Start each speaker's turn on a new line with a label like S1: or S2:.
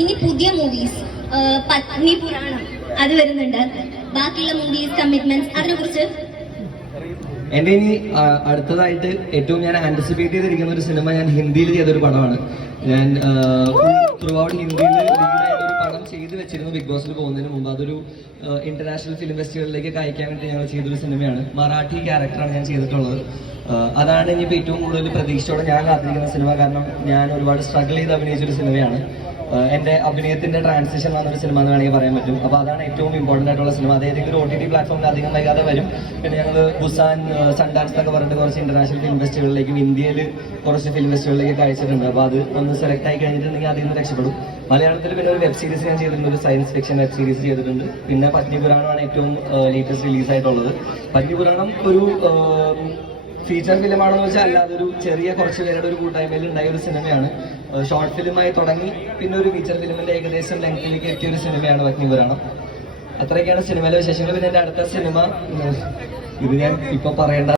S1: ഇനി പുതിയ മൂവീസ് പത്നി പുരാണം അത് വരുന്നുണ്ട്. ബാക്കിയുള്ള മൂവീസ് കമ്മിറ്റ്മെന്റ്സ് അതിനെ കുറിച്ച്
S2: എന്റെ ഇനി അടുത്തതായിട്ട് ഏറ്റവും ഞാൻ ആന്റിസിപ്പേറ്റ് ചെയ്തിരിക്കുന്ന ഒരു സിനിമ ഞാൻ ഹിന്ദിയിൽ ചെയ്തൊരു പടമാണ്. ഞാൻ ത്രൂ ഔട്ട് ഹിന്ദിയിൽ ഒരു പടം ചെയ്തു വെച്ചിരുന്നു ബിഗ് ബോസിൽ പോകുന്നതിന് മുമ്പ്. അതൊരു ഇന്റർനാഷണൽ ഫിലിം ഫെസ്റ്റിവലിലേക്ക് അയക്കാൻ വേണ്ടി ഞങ്ങൾ ചെയ്തൊരു സിനിമയാണ് മറാഠി ക്യാരക്ടറാണ് ഞാൻ ചെയ്തിട്ടുള്ളത്. അതാണ് ഇനിയിപ്പോൾ ഏറ്റവും കൂടുതൽ പ്രതീക്ഷയോടെ ഞാൻ കാത്തിരിക്കുന്ന സിനിമ. കാരണം ഞാൻ ഒരുപാട് സ്ട്രഗിൾ ചെയ്ത് അഭിനയിച്ചൊരു സിനിമയാണ്. എന്റെ അഭിനയത്തിന്റെ ട്രാൻസിഷൻ വന്നൊരു സിനിമ എന്ന് വേണമെങ്കിൽ പറയാൻ പറ്റും. അപ്പോൾ അതാണ് ഏറ്റവും ഇമ്പോർട്ടന്റ് ആയിട്ടുള്ള സിനിമ. അത് ഏതെങ്കിലും ഒ ടി ടി പ്ലാറ്റ്ഫോമിൽ അധികം വൈകാതെ വരും. പിന്നെ ഞങ്ങൾ ബുസാൻ സൺഡാൻസ് എന്നൊക്കെ പറഞ്ഞിട്ട് കുറച്ച് ഇന്റർനാഷണൽ ഫിലിം ഫെസ്റ്റിവലിലേക്കും ഇന്ത്യയിൽ കുറച്ച് ഫിലിം ഫെസ്റ്റിവലിലേക്ക് അയച്ചിട്ടുണ്ട്. അപ്പോൾ അത് ഒന്ന് സെലക്ട് ആയി കഴിഞ്ഞിട്ടുണ്ടെങ്കിൽ അതിൽ നിന്ന് രക്ഷപ്പെടും. മലയാളത്തിൽ പിന്നെ ഒരു വെബ് സീരീസ് ഞാൻ ചെയ്തിട്ടുണ്ട്. ഒരു സയൻസ് ഫിക്ഷൻ വെബ് സീരീസ് ചെയ്തിട്ടുണ്ട്. പിന്നെ പത്നി പുരാണമാണ് ഏറ്റവും ലേറ്റസ്റ്റ് റിലീസ് ആയിട്ടുള്ളത്. പത്നിപുരാണം ഒരു ഫീച്ചർ ഫിലിം ആണെന്ന് വെച്ചാൽ അല്ലാതെ ഒരു ചെറിയ കുറച്ച് പേരുടെ ഒരു കൂട്ടായ്മയിൽ ഉണ്ടായ ഒരു സിനിമയാണ്. ഷോർട്ട് ഫിലിമായി തുടങ്ങി പിന്നെ ഒരു ഫീച്ചർ ഫിലിമിന്റെ ഏകദേശം ലെങ്തിലേക്ക് എത്തിയ ഒരു സിനിമയാണ് വഗ്നിപുരാണം. അത്രയൊക്കെയാണ് സിനിമയിലെ വിശേഷങ്ങൾ. പിന്നെ എന്റെ അടുത്ത സിനിമ ഇത് ഞാൻ ഇപ്പൊ പറയേണ്ട